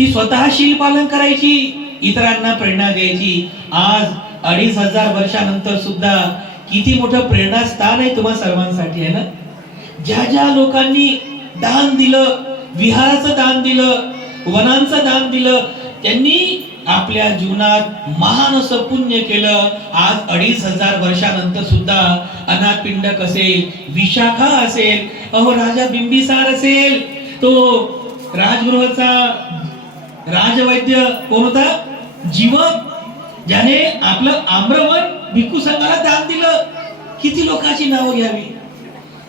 ती स्वतः शील पालन करायची, इतरांना प्रेरणा द्यायची. आज 2500 वर्षानंतर सुद्धा किती मोठं प्रेरणास्थान आहे तुम्हा सर्वांसाठी, आहे ना. ज्या ज्या लोकांनी दान दिलं, विहाराचं दान दिलं, वनांचं दान दिलं, त्यांनी आपल्या जीवनात महान असं पुण्य केलं. आज 2500 वर्षानंतर सुद्धा अनाथपिंडक असेल, विशाखा असेल, अहो राजा बिंबिसार असेल, तो राजगृहाचा राजवैद्य कोण होता, जीवक, ज्याने आपलं आम्रवन भिक्खू संघाला दान दिलं. किती लोकांची नावं घ्यावी,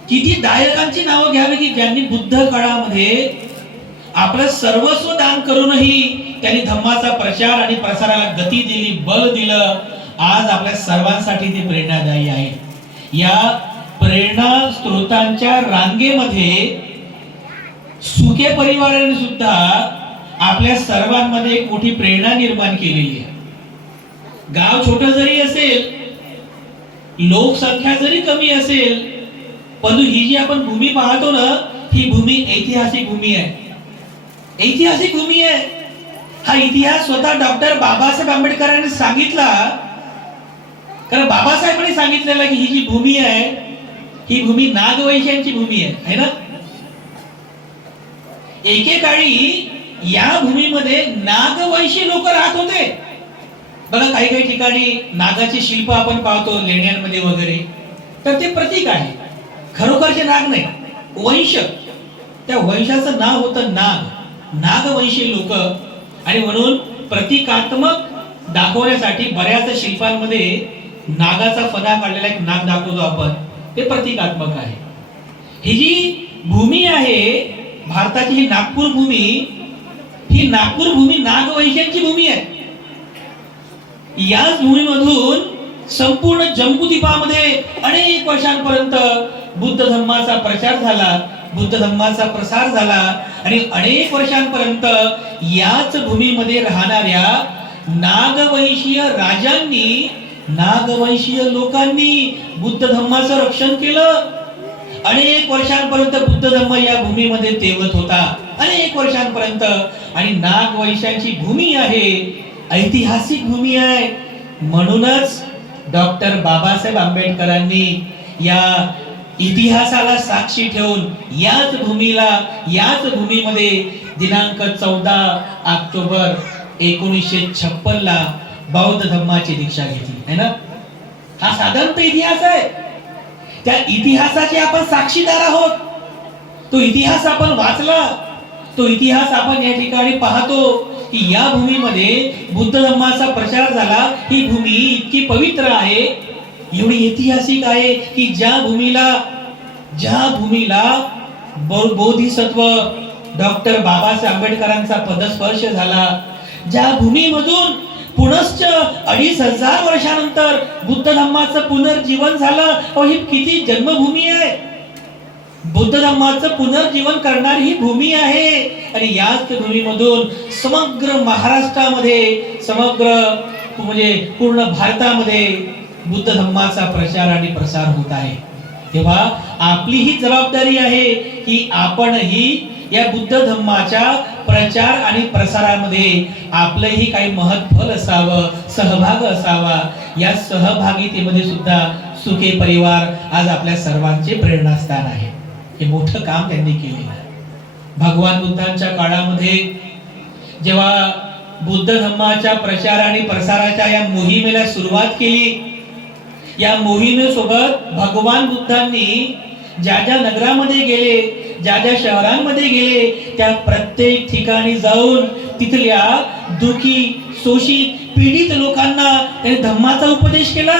किती दायकांची नावं घ्यावी की ज्यांनी बुद्ध काळामध्ये आपलं सर्वस्व दान करूनही त्यांनी धम्माचा प्रचार आणि प्रसाराला गती दिली, बळ दिलं. आज आपल्या सर्वांसाठी ते प्रेरणादायी आहे. या प्रेरणा स्त्रोतांच्या रांगेमध्ये सुके परिवाराने सुद्धा आपल्या सर्वांमध्ये एक मोठी प्रेरणा निर्माण केलेली आहे. गाव छोटं जरी असेल, लोकसंख्या जरी कमी असेल, परंतु ही जी आपण भूमी पाहतो ना, ही भूमी ऐतिहासिक भूमी आहे. ऐतिहासिक भूमी आहे. हा इतिहास स्वतः डॉक्टर बाबासाहेब आंबेडकरांनी सांगितला. कारण बाबासाहेबांनी सांगितलेलं की ही जी भूमी आहे, ही भूमी नागवैश्यांची भूमी आहे ना. एकेकाळी या भूमीमध्ये नागवैशी लोक राहत होते. बघा, काही काही ठिकाणी नागाचे शिल्प आपण पाहतो लेण्यांमध्ये वगैरे, तर ते प्रतीक आहे, खरोखरचे नाग नाही, वंश. त्या वंशाचं नाव होतं नाग, नागवंशी लोक. आणि म्हणून प्रतिकात्मक दाखवण्यासाठी बऱ्याच शिल्पांमध्ये नागाचा फणा काढलेला एक नाग दाखवतो आपण, ते प्रतिकात्मक आहे. ही जी भूमी आहे भारताची, ही नागपूर भूमी, ही नागपूर भूमी नागवंशांची भूमी आहे. याच भूमीमधून संपूर्ण जम्बूद्वीपामध्ये अनेक वर्षांपर्यंत बुद्ध धम्माचा प्रचार झाला, बुद्ध धम्माचा प्रसार झाला. आणि अनेक वर्षांपर्यंत याच भूमीमध्ये राहणाऱ्या नागवंशीय राजांनी, नागवंशीय लोकांनी बुद्ध धम्माचं रक्षण केलं. अनेक वर्षांपर्यंत बुद्ध धम्म या भूमीमध्ये तेवत होता, अनेक वर्षांपर्यंत. आणि नागवंशांची भूमी आहे, ऐतिहासिक भूमी आहे. म्हणूनच डॉक्टर बाबासाहेब आंबेडकरांनी या इतिहासाला साक्षी ठेवून याच भूमीला, याच भूमीमध्ये दिनांक 14 ऑक्टोबर 1956 ला बौद्ध धम्माची दीक्षा घेतली, है ना. हा साधारण इतिहास आहे. त्या इतिहासाचे आपण साक्षीदार आहोत. तो इतिहास आपण वाचला, तो इतिहास आपण या ठिकाणी पाहतो की या भूमीमध्ये बुद्ध धम्माचा प्रचार झाला. ही भूमी इतकी पवित्र आहे, एवढी ऐतिहासिक आहे की ज्या भूमीला बोधिसत्व डॉक्टर बाबासाहेब आंबेडकरांचा पदस्पर्श झाला, ज्या भूमीमधून पुनश्च 2500 वर्षानंतर बुद्ध धम्माचं पुनर्जीवन झालं. ही किती जन्मभूमी आहे, बुद्ध धम्माचं पुनर्जीवन करणारी ही भूमी आहे. आणि याच भूमीमधून समग्र महाराष्ट्रामध्ये, समग्र म्हणजे पूर्ण भारतामध्ये बुद्ध धम्माचा प्रचार आणि प्रसार होत आहे. तेव्हा आपली ही जबाबदारी आहे की आपणही या बुद्ध धम्माच्या प्रचार आणि प्रसारामध्ये आपलंही काही महत्त्व असावं, सहभाग असावा. या सहभागितेमध्ये सुद्धा सुखे परिवार आज आपल्या सर्वांचे प्रेरणास्थान आहे. हे मोठं काम त्यांनी केलेलं आहे. भगवान बुद्धांच्या काळामध्ये जेव्हा बुद्ध धम्माच्या प्रचार आणि प्रसाराच्या या मोहिमेला सुरुवात केली, या मोहिमेसोबत भगवान बुद्धांनी ज्या ज्या नगरामध्ये गेले, ज्या ज्या शहरांमध्ये गेले, त्या प्रत्येक ठिकाणी जाऊन तिथल्या दुःखी, शोषित, पीडित लोकांना त्यांनी धम्माचा उपदेश केला.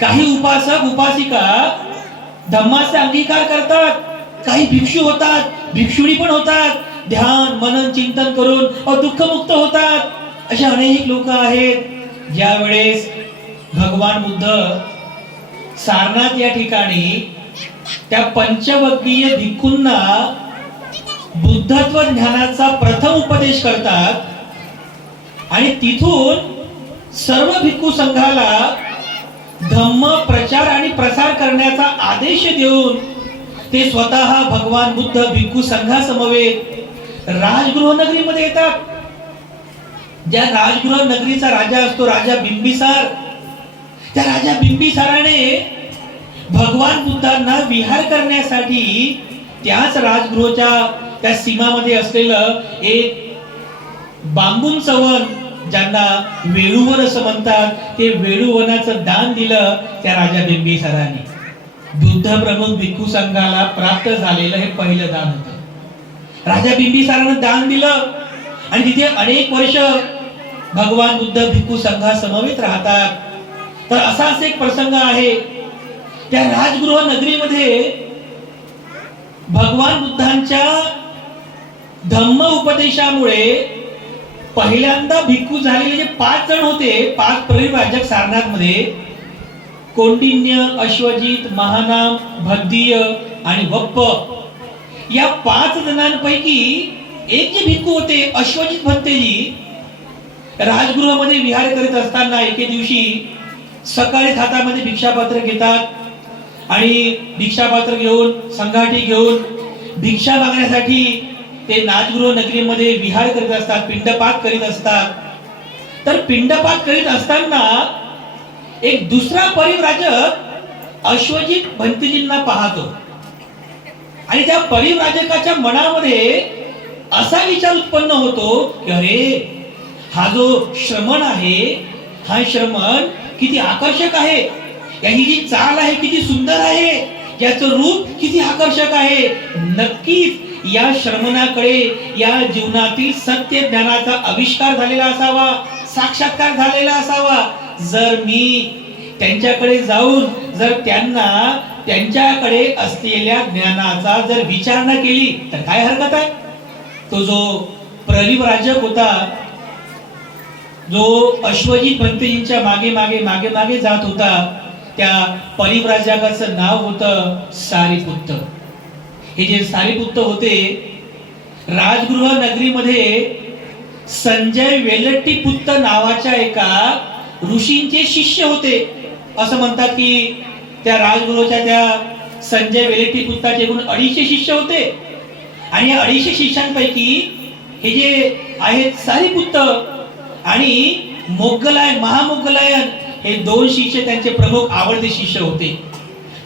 काही उपासक उपासिका धम्माचा अंगीकार करतात, काही भिक्षू होतात, भिक्षुणी पण होतात, ध्यान मनन चिंतन करून दुःखमुक्त होतात. अशा अनेक लोक आहेत. ज्या वेळेस भगवान बुद्ध सारनाथ या ठिकाणी त्या पंचवग्गीय भिक्खूंना बुद्धत्व ज्ञानाचा प्रथम उपदेश करतात आणि तिथून सर्व भिक्खू संघाला धम्म प्रचार आणि प्रसार करण्याचा आदेश देऊन ते स्वतः भगवान बुद्ध भिक्खू संघासमवेत राजगृह नगरीमध्ये येतात. ज्या राजगृह नगरीचा राजा असतो, राजा बिंबिसार, त्या राजा बिंबिसाराने भगवान बुद्धांना विहार करण्यासाठी त्याच राजगृहाच्या त्या सीमामध्ये असलेलं एक बांबूंचं वन, ज्यांना वेळुवन असं म्हणतात, ते वेळुवनाचं दान दिलं त्या राजा बिंबिसाराने. बुद्ध प्रमुख भिक्खू संघाला प्राप्त झालेलं हे पहिलं दान होतं. राजा बिंबिसारानं दान दिलं आणि तिथे अनेक वर्ष भगवान बुद्ध भिक्खू संघासमवेत राहतात. तर असाच एक प्रसंग आहे. त्या राजगृह नगरीमध्ये भगवान बुद्धांच्या धम्म उपदेशामुळे पहिल्यांदा भिक्खू झालेले जे 5 जण होते, 5 परिव्राजक सारनाथ मध्ये, कौंडिन्य, अश्वजित, महानाम, भद्दीय आणि वप्प, या 5 जणांपैकी एक जे भिक्खू होते, अश्वजित भंतेजी, राजगृहामध्ये विहार करीत असताना एके दिवशी सकाळी हातामध्ये भिक्षापात्र घेतात आणि भिक्षापात्र घेऊन, संघाटी घेऊन भिक्षा मागण्यासाठी ते राजगृह नगरीमध्ये विहार करीत असतात, पिंडपात करीत असतात. तर पिंडपात करीत असताना एक दुसरा परिव्राजक अश्वजित भंतेजींना पाहतो आणि त्या परिव्राजकाच्या मनामध्ये असा विचार उत्पन्न होतो की अरे, हा जो श्रमण आहे, हा श्रमण किती आकर्षक आहे, याची जी चाल आहे किती सुंदर आहे, याचं रूप किती आकर्षक आहे. नक्कीच या श्रमणाकडे या जीवनातील सत्य ज्ञानाचा आविष्कार झालेला असावा, साक्षात्कार झालेला असावा. जर मी त्यांच्याकडे जाऊन जर त्यांना त्यांच्याकडे असलेल्या ज्ञानाचा जर विचारणा केली तर काय हरकत आहे. तो जो परिव्राजक होता, जो अश्वजित भंतेजींच्या मागे मागे मागे मागे जात होता, त्या परिव्राजकाचं नाव होतं सारिपुत्त. हे जे सारिपुत्त होते, राजगृह नगरीमध्ये संजय वेलट्टीपुत्त नावाच्या एका ऋषींचे शिष्य होते. असं म्हणतात की त्या राजगृहाच्या त्या संजय वेलट्टीपुत्ताचे एकूण 250 शिष्य होते आणि या 250 शिष्यांपैकी हे जे आहेत सारिपुत्त आणि मोगलायन, महामोगलायन, हे 2 शिष्य त्यांचे प्रमुख आवडते शिष्य होते.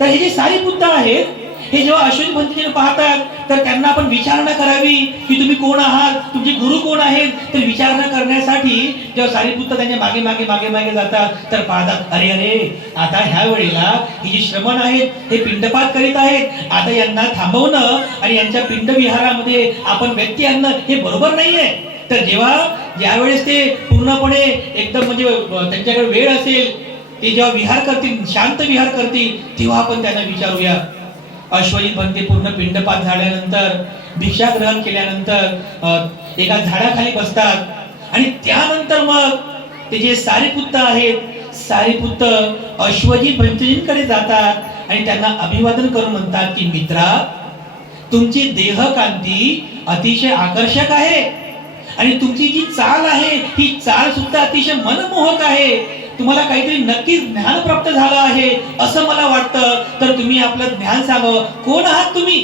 तर हे जे सारिपुत्त आहेत, हे जेव्हा अश्वजित भंतेजींना पाहतात तर त्यांना आपण विचारणा करावी की तुम्ही कोण आहात, तुमचे गुरु कोण आहेत. तर विचारणा करण्यासाठी जेव्हा सारिपुत्त त्यांच्या मागे मागे मागे मागे जातात तर पाहतात, अरे अरे, आता ह्या वेळेला ही जी श्रमण आहेत हे पिंडपात करीत आहेत, आता यांना थांबवणं आणि यांच्या पिंड विहारामध्ये आपण व्यक्ती आणणं हे बरोबर नाहीये. तर ज्यावेळेस ते पूर्णपणे एकदम म्हणजे त्यांच्याकडे वेळ असेल, ते जेव्हा विहार करतील, शांत विहार करतील, तेव्हा आपण त्यांना विचारूया. अश्वजित भंते पूर्ण पिंडपात झाल्यानंतर, भिक्षा ग्रहण केल्यानंतर एका झाडाखाली बसतात आणि त्यानंतर मग ते जे सारिपुत्त आहेत, सारिपुत्त अश्वजित भंतेजींकडे जातात आणि त्यांना अभिवादन करून म्हणतात की मित्रा, तुमची देहकांती अतिशय आकर्षक आहे आणि तुमची जी चाल आहे ही चाल सुद्धा अतिशय मनमोहक आहे. तुम्हाला काहीतरी नक्कीच ज्ञान प्राप्त झालं आहे असं मला वाटतं. तर तुम्ही आपलं ज्ञान सांगावं. कोण आहात तुम्ही?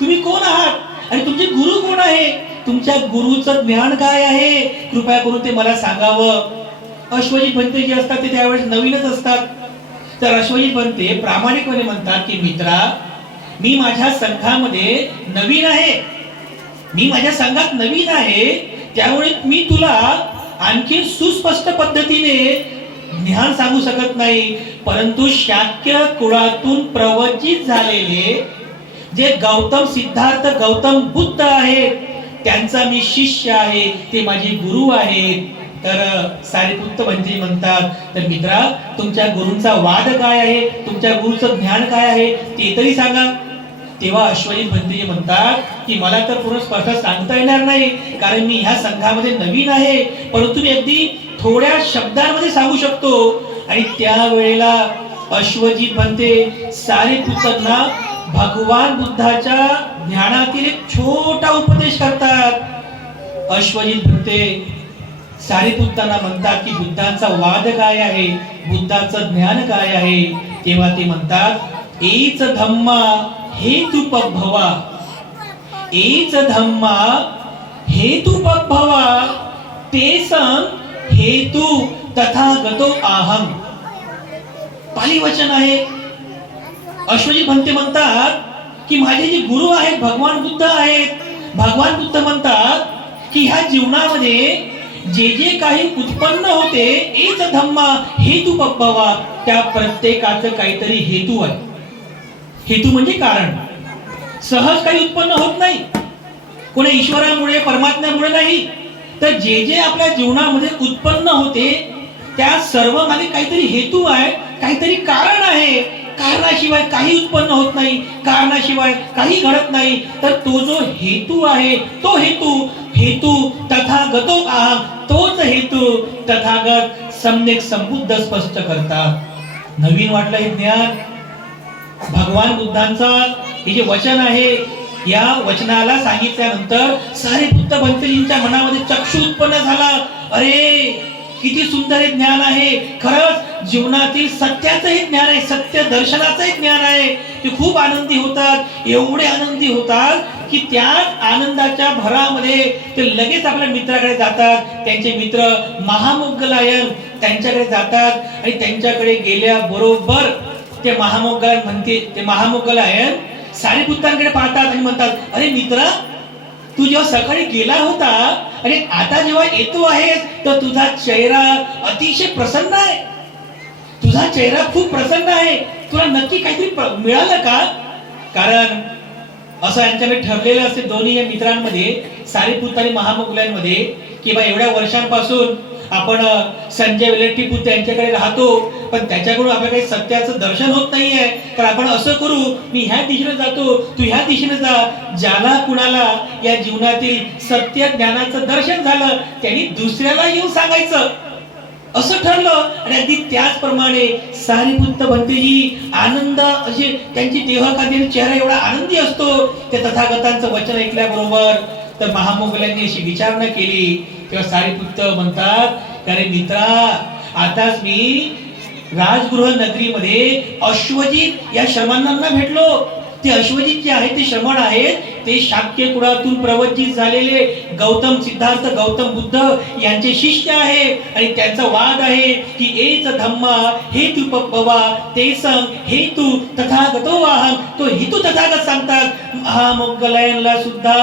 तुम्ही कोण आहात आणि तुमचे गुरु कोण आहे? तुमच्या गुरुचं ज्ञान काय आहे? कृपया करून ते मला सांगावं. अश्वजित भंते जे असतात ते त्यावेळेस नवीनच असतात. तर अश्वजित भंते प्रामाणिकपणे म्हणतात की मित्रा, मी माझ्या संघामध्ये नवीन आहे, मी माझ्या संघात नवीन आहे, त्यामुळे मी तुला आणखी सुस्पष्ट पद्धतीने ज्ञान सांगू शकत नाही. परंतु शाक्य कुळातून प्रवचित झालेले जे गौतम सिद्धार्थ गौतम बुद्ध आहेत, त्यांचा मी शिष्य आहे, ते माझे गुरु आहेत. तर सारिपुत्त म्हणजे म्हणतात, तर मित्रा, तुमच्या गुरूंचा वाद काय आहे, तुमच्या गुरुचं ज्ञान काय आहे ते तरी सांगा. तेव्हा अश्वजित भंतेजी म्हणतात की मला तर पूर्ण स्पष्ट सांगता येणार नाही, कारण मी ह्या संघामध्ये नवीन आहे, परंतु मी अगदी थोड्या शब्दांमध्ये सांगू शकतो. आणि त्यावेळेला अश्वजित भंते सारिपुत्तांना भगवान बुद्धाच्या ज्ञानातील एक छोटा उपदेश करतात. अश्वजित भंते सारिपुत्तांना म्हणतात की बुद्धांचा वाद काय आहे, बुद्धाचं ज्ञान काय आहे. तेव्हा ते म्हणतात, एच धम्मा हेतुपभवा, एच धम्मा हेतु भवा तेसं हेतु तथागतो अहम. पाली वचन आहे. अश्वजी भंते म्हणतात की माझे जे गुरु आहेत भगवान बुद्ध आहेत. भगवान बुद्ध म्हणतात की ह्या जीवनामध्ये जे जे काही उत्पन्न होते एच धम्मा हेतु भवा, त्या प्रत्येकाचं काहीतरी हेतू आहे. हेतू म्हणजे कारण. सहज काही उत्पन्न होत नाही, कोणी ईश्वरामुळे परमात्म्यामुळे नाही. तर जे जे आपल्या जीवनामध्ये उत्पन्न होते त्या सर्व मागे काहीतरी हेतू आहे, काहीतरी कारण आहे. कारणाशिवाय काही उत्पन्न होत नाही, कारणाशिवाय काही घडत नाही. तर तो जो हेतू आहे तो हेतू तथागतो अहम, तोच हेतू तथागत सम्यक संबुद्ध स्पष्ट करतात. नवीन वाटलं हे ज्ञान. भगवान बुद्धांचा हे जे वचन आहे, या वचनाला सांगितल्यानंतर सारिपुत्त भंतेजींच्या मनामध्ये चक्षु उत्पन्न झाला. अरे किती सुंदर हे ज्ञान आहे. खरंच जीवनातील सत्याचं हे ज्ञान आहे, सत्य दर्शनाचं हे ज्ञान आहे. ते खूप आनंदी होतात. एवढे आनंदी होतात की त्या आनंदाच्या भरामध्ये ते लगेच आपल्या मित्राकडे जातात. त्यांचे मित्र महामोग्गलायन त्यांच्याकडे जातात आणि त्यांच्याकडे गेल्याबरोबर ते महामोग्गलायन सारिपुत्तांकडे पाहतात आणि म्हणतात, अरे मित्रा, तू जेव्हा सकाळी गेला होता आणि आता जेव्हा येतो आहेस तर तुझा चेहरा अतिशय प्रसन्न आहे. तुझा चेहरा खूप प्रसन्न आहे. तुला नक्की काहीतरी मिळालं का? कारण असं यांच्याकडे ठरलेलं असते दोन्ही या मित्रांमध्ये, सारिपुत्त आणि महामोग्गलायनमध्ये, की बा एवढ्या वर्षांपासून आपण संजय वेलट्टीपुत्त यांच्याकडे राहतो, पण त्याच्याकडून आपल्याला काही सत्याचं दर्शन होत नाहीये. तर आपण असं करू, मी ह्या दिशेने जातो, तू ह्या दिशेने जा. ज्याला कुणाला या जीवनातील सत्य ज्ञानाचं दर्शन झालं त्यांनी दुसऱ्याला येऊन सांगायचं, असं ठरलं. आणि अगदी त्याचप्रमाणे सारिपुत्त भंतेजी आनंद असे त्यांची देहकांती चेहरा एवढा आनंदी असतो त्या तथागतांचं वचन ऐकल्याबरोबर. तर महामोग्गलांनी अशी विचारणा केली. तेव्हा सारिपुत्त म्हणतात, अरे मित्रा, आताच मी राजगृह नगरीमध्ये अश्वजित या श्रमणांना भेटलो. ते अश्वजित जे आहेत ते श्रमण आहेत, ते शाक्य कुळातून प्रवचित झालेले गौतम सिद्धार्थ गौतम बुद्ध यांचे शिष्य आहे. आणि त्यांचा वाद आहे की एच धम्मा हेतु भवा तेसं हेतु तथागतो अहम. तो हेतू तथागत सांगतात. महामोग्गलायनला सुद्धा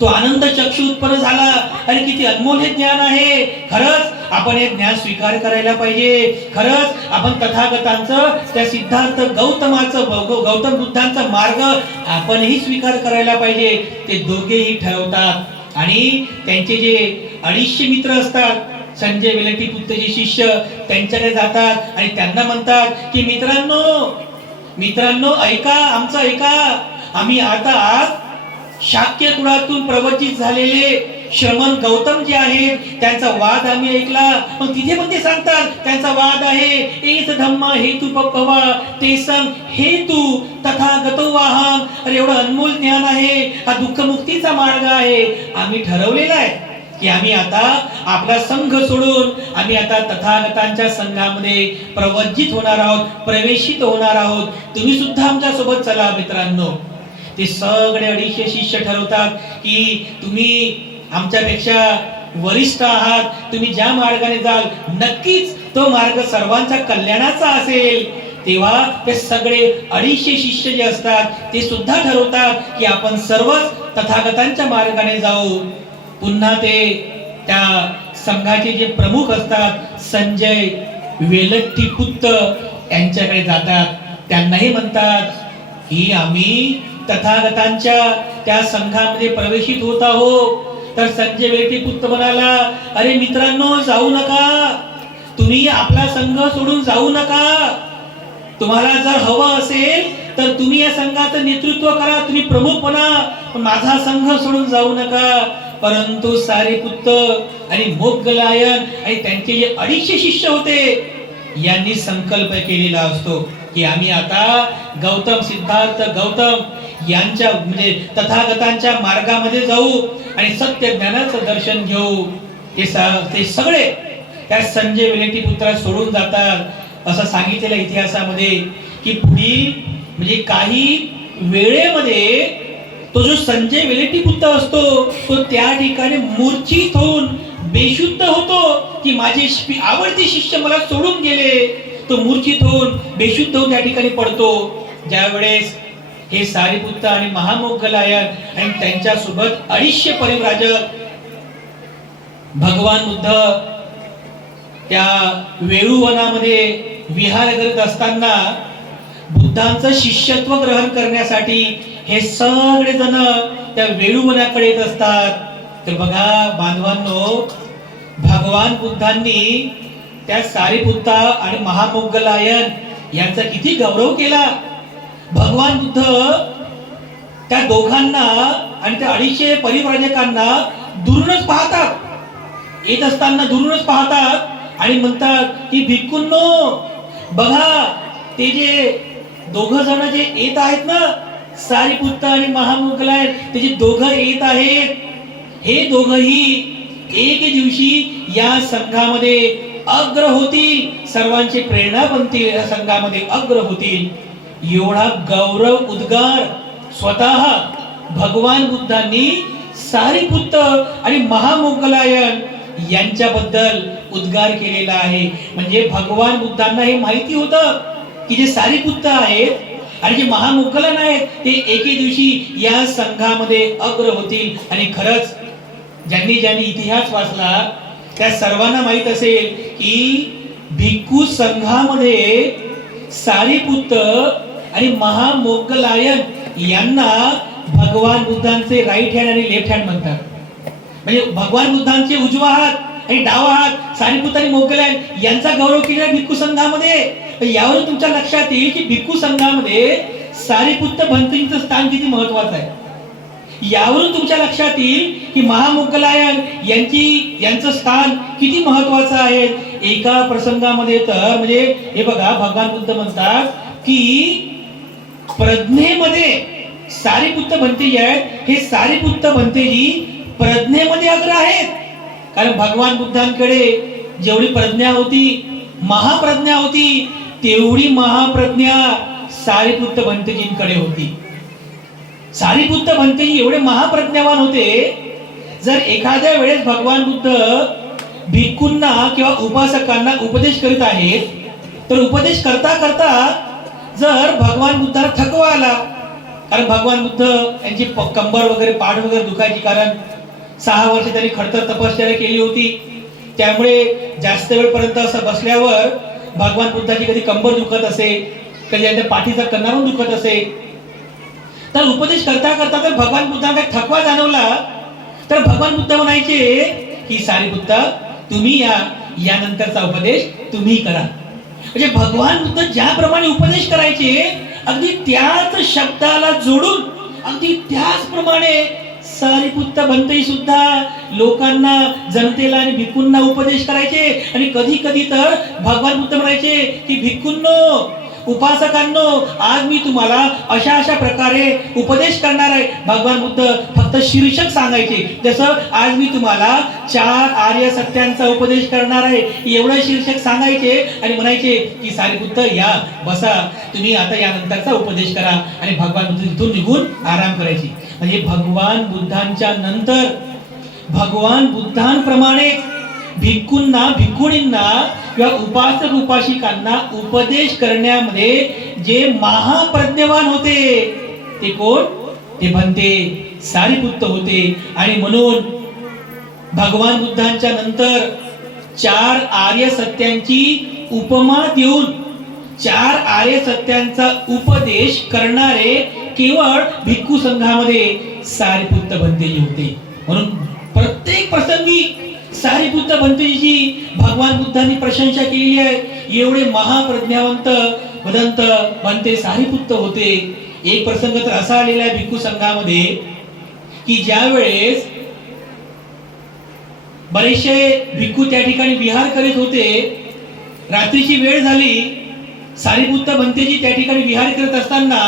तो आनंद चक्षु उत्पन्न झाला. आणि किती अनमोल हे ज्ञान आहे. खरंच आपण हे ज्ञान स्वीकार करायला पाहिजे. खरंच आपण तथागतांचं, त्या सिद्धार्थ गौतमाचं, गौतम बुद्धांचा मार्ग आपणही स्वीकार करायला पाहिजे. ते दोघेही ठरवतात आणि त्यांचे जे 250 मित्र असतात, संजय वेलट्टीपुत्तचे शिष्य, त्यांच्याकडे जातात आणि त्यांना म्हणतात की मित्रांनो ऐका, आमचं ऐका. आम्ही आता शाक्य कुळातून प्रवचित झालेले श्रमण गौतम जे आहेत त्यांचा वाद आम्ही ऐकला. पण तिथे पण ते सांगतात त्यांचा वाद आहे एच धम्मा हेतु भवा तेसं हेतु तथागतो अहम. अरे एवढं अनमोल ज्ञान आहे, हा दुःखमुक्तीचा मार्ग आहे. आम्ही ठरवलेला आहे की आम्ही आता आपला संघ सोडून आम्ही आता तथागतांच्या संघामध्ये प्रवचित होणार आहोत, प्रवेशित होणार आहोत. तुम्ही सुद्धा आमच्या सोबत चला मित्रांनो. ते सगळे 250 शिष्य ठरवतात की तुम्ही आमच्यापेक्षा वरिष्ठ आहात, तुम्ही ज्या मार्गाने जाल नक्कीच तो मार्ग सर्वांच्या कल्याणाचा असेल. तेव्हा ते सगळे 250 शिष्य जे असतात ते सुद्धा ठरवतात की आपण सर्वच तथागतांच्या मार्गाने जाऊ. पुन्हा ते त्या संघाचे जे प्रमुख असतात संजय वेलट्टीपुत्त यांच्याकडे जातात. त्यांनाही म्हणतात की आम्ही तथागतांच्या त्या संघामध्ये प्रवेशित होत आहोत. तर संजय वेलट्टीपुत्त म्हणाला, अरे मित्रांनो, जाऊ नका. तुम्ही आपला संघ सोडून जाऊ नका. तुम्हाला जर हवं असेल तर तुम्ही या संघाचं नेतृत्व करा, तुम्ही प्रमुख बना, पण माझा संघ सोडून जाऊ नका. परंतु सारिपुत्त आणि मोग्गलायन आणि त्यांचे जे 250 शिष्य होते यांनी संकल्प केलेला असतो की आम्ही आता गौतम सिद्धार्थ गौतम यांच्या म्हणजे तथागतांच्या मार्गामध्ये जाऊ आणि सत्य ज्ञानाचं दर्शन घेऊ. ते सगळे त्या संजय वेलट्टीपुत्रा सोडून जातात. असं सांगितलेलं इतिहासामध्ये की पुढील म्हणजे काही वेळेमध्ये तो जो संजय वेलेटी पुत्र असतो तो त्या ठिकाणी मूर्छित होऊन बेशुद्ध होतो की माझे आवडते शिष्य मला सोडून गेले. तो मूर्छित होऊन बेशुद्ध होऊन त्या ठिकाणी पडतो. ज्यावेळेस हे सारिपुत्त आणि महामोगलायन आणि त्यांच्या सोबत 250 परिव्राजक भगवान बुद्ध त्या वेळूवनामध्ये विहार करत असताना बुद्धांचं शिष्यत्व ग्रहण करण्यासाठी हे सगळे जण त्या वेळूवनाकडे येत असतात. तर बघा बांधवांनो, भगवान बुद्धांनी त्या सारिपुत्ता आणि महामोगलायन यांचा किती गौरव केला. भगवान बुद्ध त्या दोघांना आणि त्या 250 परिव्राजकांना दुरूनच पाहतात. येत असताना दुरूनच पाहतात आणि म्हणतात की भिक्खूंनो बघा, ते जे दोघ जण जे येत आहेत ना, सारिपुत्त आणि महामोगलायन, ते जे दोघं येत आहेत, हे दोघही एक दिवशी या संघामध्ये अग्र होतील, सर्वांचे प्रेरणा बनतील, या संघामध्ये अग्र होतील. एवढा गौरव उद्गार स्वतः भगवान बुद्धांनी सारिपुत्त आणि महामोगलायन यांच्याबद्दल उद्गार केलेला आहे. म्हणजे भगवान बुद्धांना हे माहिती होतं की जे सारिपुत्त आहेत आणि जे महामोगलायन आहेत ते एके दिवशी या संघामध्ये अग्र होतील. आणि खरंच ज्यांनी ज्यांनी इतिहास वाचला त्या सर्वांना माहित असेल की भिक्खू संघामध्ये सारिपुत्त आणि महामोगलायन यांना भगवान बुद्धांचे राईट हँड आणि लेफ्ट हँड म्हणतात. म्हणजे भगवान बुद्धांचे उजवा हात आणि डावा हात सारिपुत्त आणि मोगलायन यांचा गौरव केला भिक्खू संघामध्ये. यावरून तुमच्या लक्षात येईल की भिक्खू संघामध्ये सारिपुत्त भंतेजींचं स्थान किती महत्वाचं आहे. यावरून तुमच्या लक्षात येईल की महामोगलायन यांचं स्थान किती महत्वाचं आहे. एका प्रसंगामध्ये तर म्हणजे हे बघा, भगवान बुद्ध म्हणतात की प्रज्ञेमध्ये सारिपुत्त भंतेजी आहेत, हे सारिपुत्त भंतेजी प्रज्ञेमध्ये अग्र आहेत. कारण भगवान बुद्धांकडे जेवढी प्रज्ञा होती, महाप्रज्ञा होती, तेवढी महाप्रज्ञा सारिपुत्त भंतेजींकडे होती. सारिपुत्त भंतेजी एवढे महाप्रज्ञावान होते. जर एखाद्या वेळेस भगवान बुद्ध भिक्खूंना किंवा उपासकांना उपदेश करीत आहेत, तर उपदेश करता करता जर भगवान बुद्धाला थकवा आला, कारण भगवान बुद्ध यांची कंबर वगैरे पाठ वगैरे दुखायची, कारण 6 वर्ष त्यांनी खडतर तपश्चर्या केली होती. त्यामुळे जास्त वेळपर्यंत असं बसल्यावर भगवान बुद्धाची कधी कंबर दुखत असे, कधी त्यांच्या पाठीचा कणा पण दुखत असे. तर उपदेश करता करता जर भगवान बुद्धांना थकवा जाणवला तर भगवान बुद्ध म्हणायचे की सारिपुत्ता तुम्ही यानंतरचा उपदेश तुम्ही करा. म्हणजे भगवान बुद्ध ज्याप्रमाणे उपदेश करायचे अगदी त्याच शब्दाला जोडून अगदी त्याचप्रमाणे सारिपुत्त भंतेजी सुद्धा लोकांना, जनतेला आणि भिक्खूंना उपदेश करायचे. आणि कधी कधी तर भगवान बुद्ध म्हणायचे की भिक्खूंनो, उपासकांनो, आज मी तुम्हाला अशा अशा प्रकारे उपदेश करणार आहे. भगवान बुद्ध फक्त शीर्षक सांगायचे, जसं आज मी तुम्हाला 4 आर्य सत्यांचा उपदेश करणार आहे, एवढं शीर्षक सांगायचे आणि म्हणायचे की सारिपुत्त या बसा, तुम्ही आता यानंतरचा उपदेश करा. आणि भगवान बुद्ध तिथून निघून आराम करायचे. म्हणजे भगवान बुद्धांच्या नंतर भगवान बुद्धांप्रमाणे भिक्खूंना, भिक्खुणींना किंवा उपासक उपासिकांना उपदेश करण्यामध्ये जे महाप्रज्ञावान होते ते कोण? ते भंते सारिपुत्त होते. आणि म्हणून भगवान बुद्धांच्या नंतर 4 आर्य सत्यांची उपमा देऊन 4 आर्य सत्यांचा उपदेश करणारे केवळ भिक्खू संघामध्ये सारिपुत्त भंतेजी होते. म्हणून प्रत्येक प्रसंगी सारिपुत्त भंतेजीची भगवान बुद्धांनी प्रशंसा केलेली आहे. एवढे महाप्रज्ञावंत भदंत भंते सारिपुत्त होते. एक प्रसंग तर असा आलेला आहे भिक्खू संघामध्ये की ज्या वेळेस बरेचसे भिक्खू त्या ठिकाणी विहार करीत होते, रात्रीची वेळ झाली, सारिपुत्त भंतेजी त्या ठिकाणी विहार करत असताना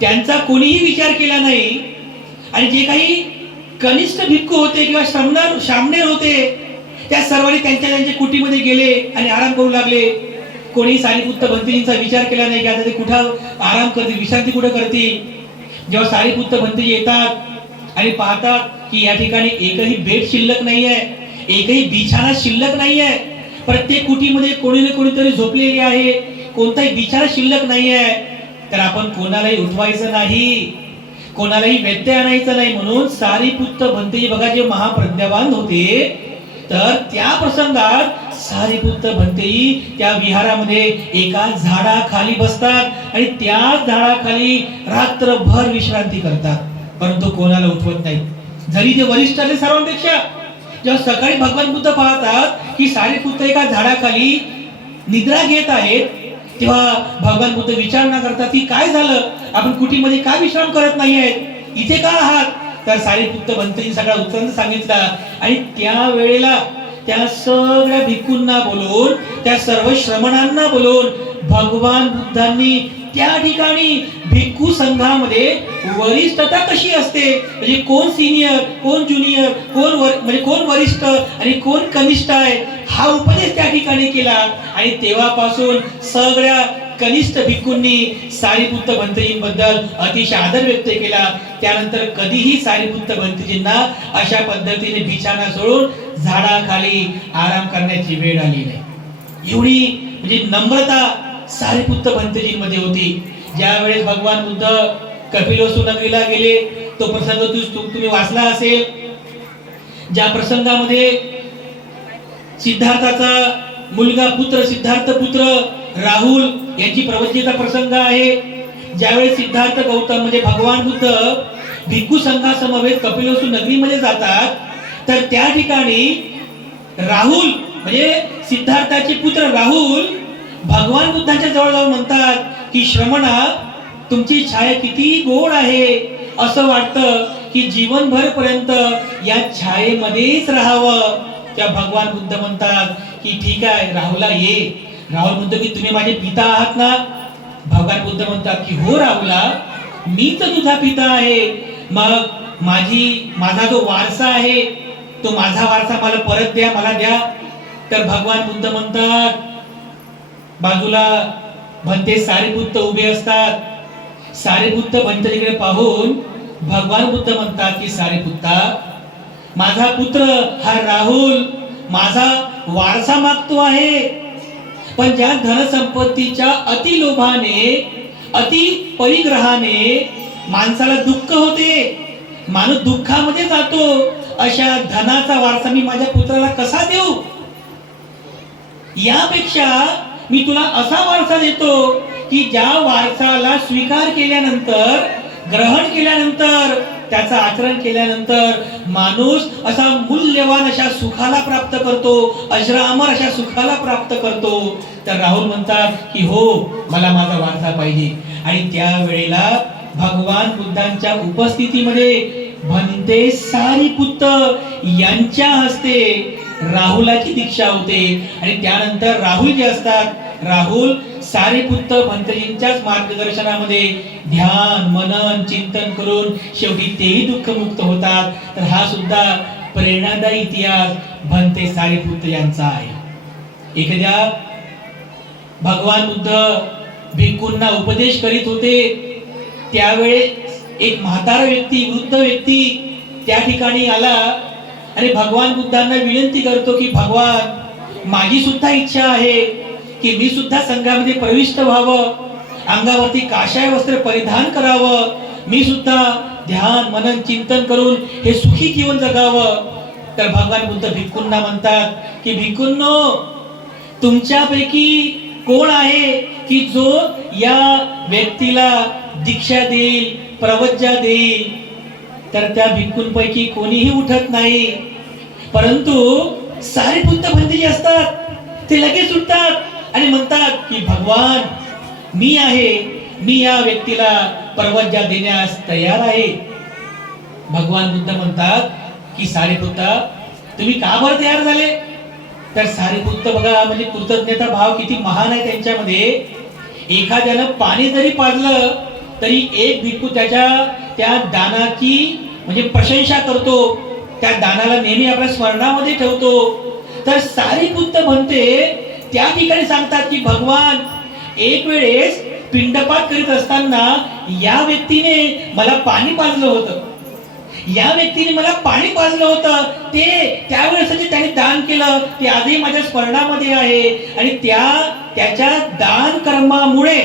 त्यांचा कोणीही विचार केला नाही. आणि जे काही कनिष्ठ भिक्खू होते किंवा श्रामणेर होते त्या सर्वांनी त्यांच्या कुटीमध्ये गेले आणि आराम करू लागले. कोणी सारिपुत्त भंतेजींचा विचार केला नाही की आता ते कुठं आराम करतील, विश्रांती कुठं करतील. जेव्हा सारीपुत्त भंतेजी येतात आणि पाहतात की या ठिकाणी एकही बेड शिल्लक नाही आहे, एकही बिछाना शिल्लक नाही आहे, प्रत्येक कुटीमध्ये कोणी ना कोणीतरी झोपलेले आहे, कोणताही बिछाना शिल्लक नाही आहे, तर आपण कोणालाही उठवायचं नाही, कोणालाही व्यत्यय आणायचं नाही. म्हणून सारीपुत्त भंतेजी बघा जे महाप्रज्ञावान होते, तर त्या प्रसंगात सारीपुत्त भंतेजी त्या विहारामध्ये एका झाडाखाली बसतात आणि त्या झाडाखाली रात्रभर विश्रांती करतात, परंतु कोणाला उठवत नाही. जरी ते वरिष्ठ आले सर्वांपेक्षा, जेव्हा सकाळी भगवान बुद्ध पाहतात की सारीपुत्त एका झाडाखाली निद्रा घेत आहेत, तेव्हा भगवान बुद्ध विचारणा करतात की काय झालं, आपण कुटीमध्ये का विश्राम करत नाही आहेत, इथे का आहात? तर सारीपुत्त भंतेजी सगळा वृत्तांत सांगितला आणि त्या वेळेला त्या सगळ्या भिक्खूंना बोलून, त्या सर्व श्रमणांना बोलून भगवान बुद्धांनी त्या ठिकाणी भिक्खू संघामध्ये वरिष्ठता कशी असते, म्हणजे कोण सिनियर, कोण ज्युनियर, म्हणजे कोण वरिष्ठ आणि कोण कनिष्ठ आहे, हा उपदेश त्या ठिकाणी केला. आणि तेव्हापासून सगळ्या कनिष्ठ भिक्खूंनी सारीपुत्त भंतेजींबद्दल अतिशय आदर व्यक्त केला. त्यानंतर कधीही सारीपुत्त भंतेजींना अशा पद्धतीने बिछाना सोडून झाडाखाली आराम करण्याची वेळ आली नाही. एवढी म्हणजे नम्रता सारीपुत्त भंतेजींमध्ये होती. ज्या वेळेस भगवान बुद्ध कपिलवस्तू नगरीला गेले, तो प्रसंग तुम्ही वाचला असेल, ज्या प्रसंगामध्ये सिद्धार्थाचा मुलगा पुत्र, सिद्धार्थ पुत्र राहुल यांची प्रवचनेचा प्रसंग आहे. ज्यावेळेस सिद्धार्थ गौतम म्हणजे भगवान बुद्ध भिक्खू संघासमवेत कपिलवस्तू नगरीमध्ये जातात, तर त्या ठिकाणी राहुल म्हणजे सिद्धार्थाचे पुत्र राहुल भगवान बुद्धांच्या जवळ जाऊन म्हणतात की श्रमणा, तुमची छाया किती गोड आहे, असं वाटतं की जीवनभर पर्यंत या छायेमध्येच राहावं. त्या भगवान बुद्ध म्हणतात की ठीक आहे राहुला ये. राहुल म्हणतो की तुम्ही माझे पिता आहात ना? भगवान बुद्ध म्हणतात की हो राहुला, मीच तुझा पिता आहे, मग माझा जो वारसा आहे तो माझा वारसा मला परत द्या, मला द्या. तर भगवान बुद्ध म्हणतात, बाजूला भंते सारीपुत्त उभे असतात. सारीपुत्त भंतेकडे पाहून भगवान बुद्ध म्हणतात की सारीपुत्ता, माझा पुत्र हा राहुल माझा वारसा मागतो आहे, पण ज्या धनसंपत्तीच्या अति लोभाने, अति परिग्रहाने माणसाला दुःख होते, माणूस दुःखामध्ये जातो, अशा धनाचा वारसा मी माझ्या पुत्राला कसा देऊ? यापेक्षा मी तुला असा वारसा देतो की ज्या वारसाला स्वीकार केल्यानंतर, ग्रहण केल्यानंतर, त्याचं आचरण केल्यानंतर माणूस असा मूल्यवान अशा सुखाला प्राप्त करतो, अजरामर अशा सुखाला प्राप्त करतो. तर राहुल म्हणतात की हो, मला माझा वारसा पाहिजे. आणि त्या वेळेला भगवान बुद्धांच्या उपस्थितीमध्ये भंते सारीपुत्त यांच्या हस्ते राहुलाची दीक्षा होते. आणि त्यानंतर राहुल जे असतात, राहुल सारीपुत्त भंतेजींच्याच मार्गदर्शनामध्ये ध्यान, मनन, चिंतन करून शेवटी तेही दुःखमुक्त होतात. तर हा सुद्धा प्रेरणादायी इतिहास भंते सारीपुत्त यांचा आहे. एखाद्या भगवान बुद्ध भिक्खूंना उपदेश करीत होते, त्यावेळेस एक म्हातारा व्यक्ती, वृद्ध व्यक्ती त्या ठिकाणी आला आणि भगवान बुद्धांना विनंती करतो की भगवान, माझी सुद्धा इच्छा आहे की मी सुद्धा संघामध्ये प्रविष्ट व्हावं, अंगावरती काशाय वस्त्र परिधान करावं, मी सुद्धा ध्यान, मनन, चिंतन करून हे सुखी जीवन जगावं. तर भगवान बुद्ध भिक्खूंना म्हणतात की भिक्खूंनो, तुमच्यापैकी कोण आहे की जो या व्यक्तीला दीक्षा देईल, प्रवज्जा देईल? तर त्या भिक्खूंपैकी कोणीही उठत नाही, परंतु सारीपुत्त भंतेजी असतात, ते लगेच उठतात आणि म्हणतात की भगवान, मी आहे, मी या व्यक्तीला प्रवज्जा देण्यास तयार आहे. भगवान बुद्ध म्हणतात की सारीपुत्ता, तुम्ही का बरं तयार झाले? तर सारीपुत्त बघा, म्हणजे कृतज्ञता भाव किती महान आहे त्यांच्यामध्ये. एखाद्यानं पाणी जरी पाजलं तरी एक भिक्खू त्याच्या त्या दानाची म्हणजे प्रशंसा करतो, त्या दानाला नेहमी आपल्या स्मरणामध्ये ठेवतो. तर सारीपुत्त भंते त्या ठिकाणी सांगतात की भगवान, एक वेळेस पिंडपात करीत असताना या व्यक्तीने मला पाणी पाजलं होतं, या व्यक्तीने मला पाणी पाजलं होतं, ते त्यावेळेस जे त्याने दान केलं ते आजही माझ्या स्मरणामध्ये आहे. आणि त्याच्या दान कर्मामुळे,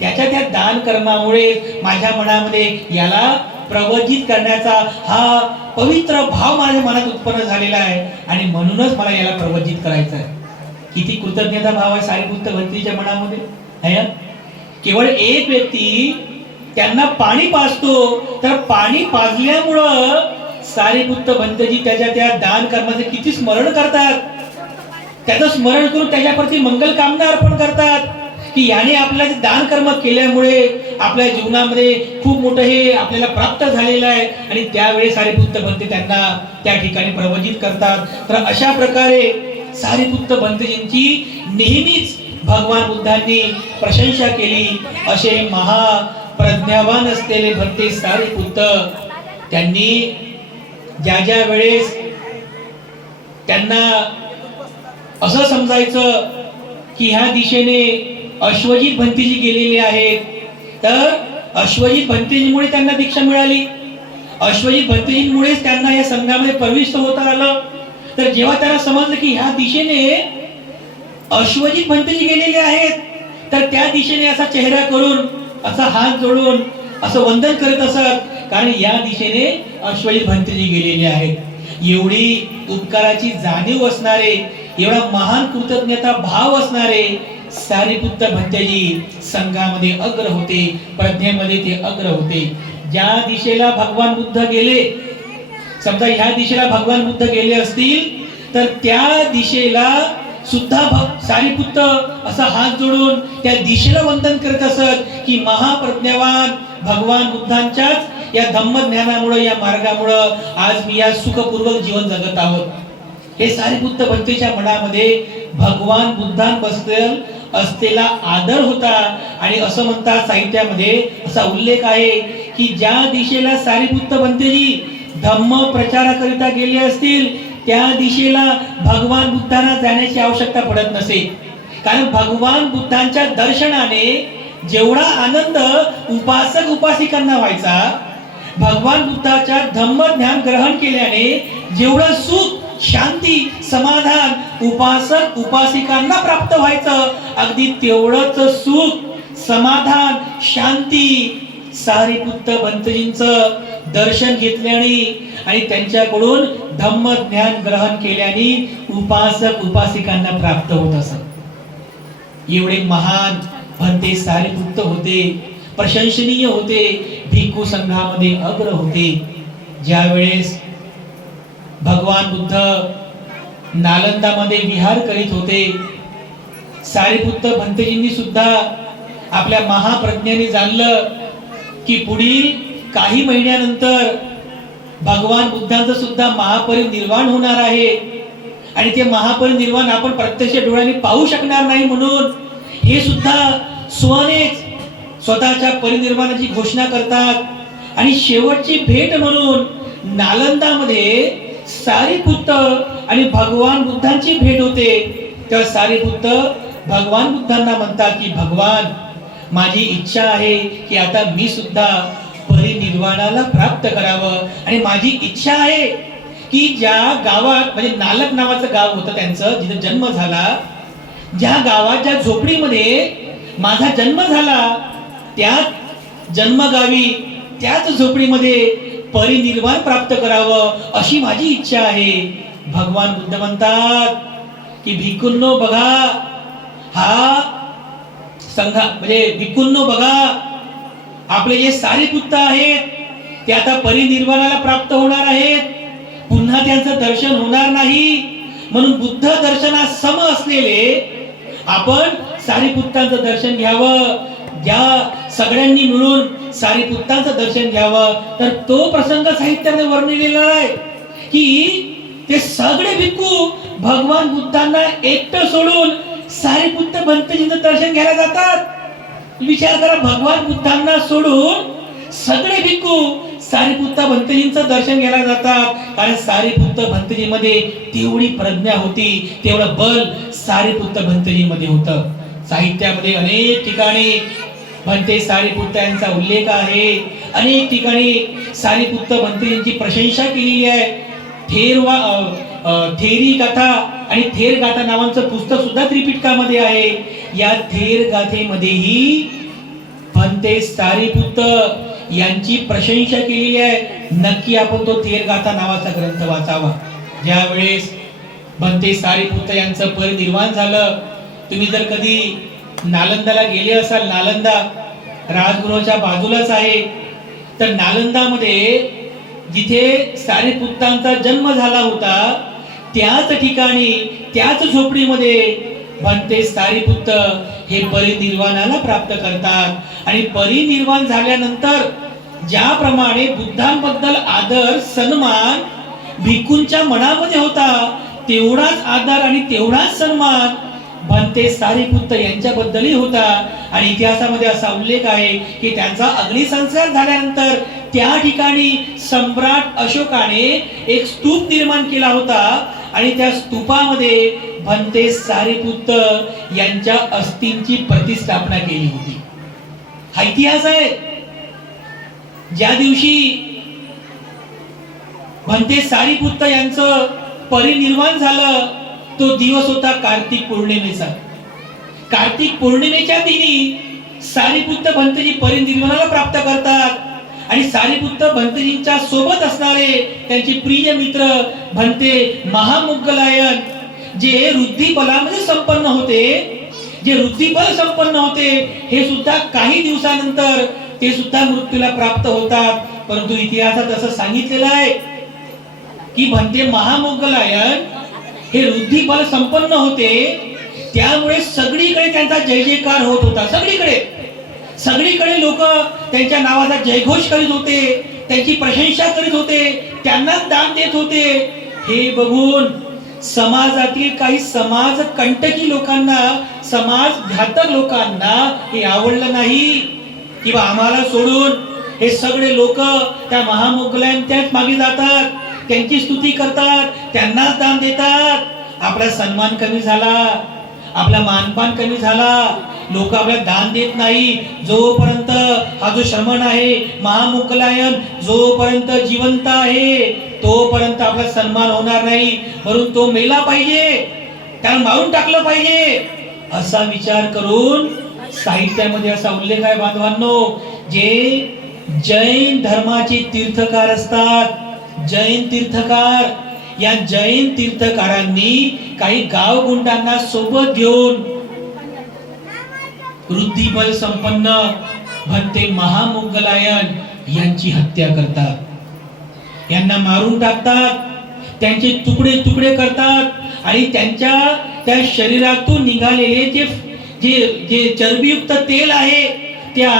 त्याच्या त्या दान कर्मामुळे माझ्या मनामध्ये याला प्रवजित करण्याचा हा पवित्र भाव माझ्या मनात उत्पन्न झालेला आहे आणि म्हणूनच मला याला प्रवजित करायचं आहे. किती कृतज्ञता भाव आहे सारीपुत्त भंतेजीच्या मनामध्ये आहे. केवळ एक व्यक्ती त्यांना पाणी पाजतो, तर पाणी पाजल्यामुळं सारीपुत्त भंतेजी त्याच्या त्या दान कर्माचे किती स्मरण करतात, त्याचं स्मरण करून त्याच्याप्रती मंगल कामना अर्पण करतात की याने आपल्याला दान कर्म केल्यामुळे आपल्या जीवनामध्ये खूप मोठं हे आपल्याला प्राप्त झालेलं आहे. आणि त्यावेळी सारीपुत्त भंते त्यांना त्या ठिकाणी प्रवजित करतात. तर अशा प्रकारे सारीपुत्त भंतेजींची नेहमीच भगवान बुद्धांनी प्रशंसा केली. असे महाप्रज्ञावान असलेले भंते सारीपुत्त, त्यांनी ज्या वेळेस त्यांना असं समजायचं की ह्या दिशेने अश्वजित भंतेजी गेलेले आहेत, तर अश्वजित भंतेजीमुळे त्यांना दीक्षा मिळाली, अश्वजित भंतेजींमुळेच त्यांना या संघामध्ये प्रविष्ट होता आलं. तर जेव्हा त्यांना समजलं की ह्या दिशेने अश्वजित भंतेजी गेलेले आहेत, तर त्या दिशेने असा चेहरा करून, असा हात जोडून असं वंदन करत असत, कारण या दिशेने अश्वजित भंतेजी गेलेले आहेत. एवढी उपकाराची जाणीव असणारे, एवढा महान कृतज्ञता भाव असणारे सारीपुत्त भंतेजी संघामध्ये अग्र होते, प्रज्ञेमध्ये ते अग्र होते. ज्या दिशेला भगवान बुद्ध गेले, समजा ह्या दिशेला भगवान बुद्ध गेले असतील, तर त्या दिशेला सुद्धा सारीपुत्त असा हात जोडून त्या दिशेला वंदन करत असत की महाप्रज्ञावान भगवान बुद्धांच्याच या धम्मज्ञानामुळे, या मार्गामुळे आज मी या सुखपूर्वक जीवन जगत आहोत. हे सारीपुत्त भंतेच्या मनामध्ये भगवान बुद्धांबद्दल असलेला आदर होता. आणि असं म्हणतात साहित्यामध्ये, असा उल्लेख आहे की ज्या दिशेला सारीपुत्त भंतेजी धम्म प्रचाराकरिता गेले असतील, त्या दिशेला भगवान बुद्धांना जाण्याची आवश्यकता पडत नसे. कारण भगवान बुद्धांच्या दर्शनाने जेवढा आनंद उपासक उपासिकांना व्हायचा, भगवान बुद्धाच्या धम्म ज्ञान ग्रहण केल्याने जेवढं सुख, शांती, समाधान उपासक उपासिकांना प्राप्त व्हायचं, अगदी तेवढंच सुख, समाधान, शांती सारीपुत्त भंतेजींचं दर्शन घेतल्याने आणि त्यांच्याकडून धम्म ज्ञान ग्रहण केल्याने उपासक उपासिकांना प्राप्त होत असत. एवढे महान भंते सारीपुत्त होते, प्रशंसनीय होते, भिक्खू संघामध्ये अग्र होते. ज्या वेळेस भगवान बुद्ध नालंदामध्ये विहार करीत होते, सारीपुत्त भंतेजींनी सुद्धा आपल्या महाप्रज्ञाने जाणलं की पुढील काही महिन्यानंतर भगवान बुद्धांचं सुद्धा महापरिनिर्वाण होणार आहे आणि ते महापरिनिर्वाण आपण प्रत्यक्ष डोळ्यांनी पाहू शकणार नाही. म्हणून हे सुद्धा स्वतःच्या परिनिर्वाणाची घोषणा करतात आणि शेवटची भेट म्हणून नालंदामध्ये सारीपुत्त आणि भगवान बुद्धांची भेट होते. तर सारीपुत्त भगवान बुद्धांना म्हणतात की भगवान, माझी इच्छा आहे की आता मी सुद्धा परिनिर्वाणाला प्राप्त करावं आणि माझी इच्छा आहे की ज्या गावात, म्हणजे नालक नावाचं गाव होतं त्यांचं, जिथे जन्म झाला, ज्या गावात, ज्या झोपडीमध्ये माझा जन्म झाला, त्याच जन्मगावी, त्याच झोपडीमध्ये परिनिर्वाण प्राप्त करावं अशी माझी इच्छा आहे. भगवान बुद्ध म्हणतात की भिक्खूंनो बघा, हा संघ म्हणजे भिक्खूंनो बघा, आपले जे सारीपुत्त आहेत ते आता परिनिर्वाणाला प्राप्त होणार आहेत, पुन्हा त्यांचं दर्शन होणार नाही. म्हणून बुद्ध दर्शनास सम असलेले आपण सारीपुत्तांचं दर्शन घ्यावं. ज्या सगळ्यांनी मिळून सारीपुत्तांचं दर्शन घ्यावं. तर तो प्रसंग साहित्यामध्ये वर्णिलेला आहे की ते सगळे भिक्खू भगवान बुद्धांना एकटं सोडून सारीपुत्त भंतेजींचं दर्शन घ्यायला जातात. विचार करा, भगवान बुद्धांना सोडून सगळे भिक्खू सारीपुत्त भंतेजींचं दर्शन घ्यायला जातात. कारण सारीपुत्त भंतेजीमध्ये तेवढी प्रज्ञा होती, तेवढं बल सारीपुत्त भंतेजीमध्ये होतं. साहित्यामध्ये अनेक ठिकाणी भंते सारिपुत्त यांचा उल्लेख आहे. अनेक ठिकाणी सारिपुत्त भंतेजींची प्रशंसा केलेली आहे. थेरी गाथा आणि थेर गाथा नावाचं पुस्तक सुद्धा त्रिपिटकामध्ये आहे. या थेर गाथेमध्येही भंते सारिपुत्त यांची प्रशंसा केलेली आहे. नक्की आपण तो थेर गाथा नावाचा ग्रंथ वाचावा. ज्या वेळेस भंते सारिपुत्त यांचं परिनिर्वाण झालं, तुम्ही जर कधी नालंदाला गेले असाल, नालंदा राजगृहाच्या बाजूलाच आहे, तर नालंदामध्ये जिथे सारिपुत्तांचा जन्म झाला होता त्याच ठिकाणी त्याच झोपडीमध्ये भंते सारिपुत्त हे परिनिर्वाणाला प्राप्त करतात. आणि परिनिर्वाण झाल्यानंतर ज्याप्रमाणे बुद्धांबद्दल आदर सन्मान भिक्खूंच्या मनामध्ये होता, तेवढाच आदर आणि तेवढाच सन्मान भंते सारिपुत्त यांच्याबद्दलही होता. आणि इतिहासामध्ये असा उल्लेख आहे की त्यांचा अग्निसंस्कार झाल्यानंतर त्या ठिकाणी सम्राट अशोकाने एक स्तूप निर्माण केला होता आणि त्या स्तूपामध्ये भंते सारिपुत्त यांच्या अस्थींची प्रतिष्ठापना केली होती. हा इतिहास आहे. ज्या दिवशी भंते सारिपुत्त यांचं परिनिर्वाण झालं तो दिवस होता कार्तिक पौर्णिमेचा. कार्तिक पौर्णिमेच्या दिनी सारिपुत्त भंतेजी परिनिर्वाणाला प्राप्त करतात. आणि सारिपुत्त भंतेजींच्या सोबत असणारे त्यांचे प्रिय मित्र भंते महामुद्गलायन, जे रुद्धिबलामध्ये संपन्न होते, हे सुद्धा काही दिवसानंतर ते सुद्धा मृत्यूला प्राप्त होतात. परंतु इतिहासात असं सांगितलेलं आहे की भंते महामुद्गलायन हे रुद्धिबल संपन्न होते, त्यामुळे सगळीकडे त्यांचा जय जयकार होत होता. सगळीकडे लोक त्यांच्या नावाचा जयघोष करीत होते, त्यांची प्रशंसा करीत होते, त्यांनाच दान देत होते. हे बघून समाजातील काही समाज कंटकी लोकांना, समाज घातक लोकांना हे आवडलं नाही. किंवा आम्हाला सोडून हे सगळे लोक त्या महामुद्गलांच्याच मागे जातात, त्यांची स्तुती करतात, त्यांनाच दान देतात. आपला सन्मान कमी झाला, आपला मानपान कमी झाला, लोक आपल्याला दान देत नाही. जोपर्यंत हा जो श्रमण आहे महामुद्गलायन जोपर्यंत जिवंत आहे तोपर्यंत आपला सन्मान होणार नाही, म्हणून तो मेला पाहिजे, त्याला मारून टाकलं पाहिजे, असा विचार करून साहित्यामध्ये असा उल्लेख आहे बांधवांनो. जे जैन धर्माचे तीर्थकार असतात, जैन तीर्थकार, या जैन तीर्थकारांनी काही गावगुंडांना सोबत घेऊन रुद्धिबल संपन्न भंते महामुद्गलायन यांची हत्या करतात. यांना मारून टाकतात, त्यांचे तुकडे तुकडे करतात आणि त्यांच्या त्या शरीरातून निघालेले जे चरबीयुक्त तेल आहे त्या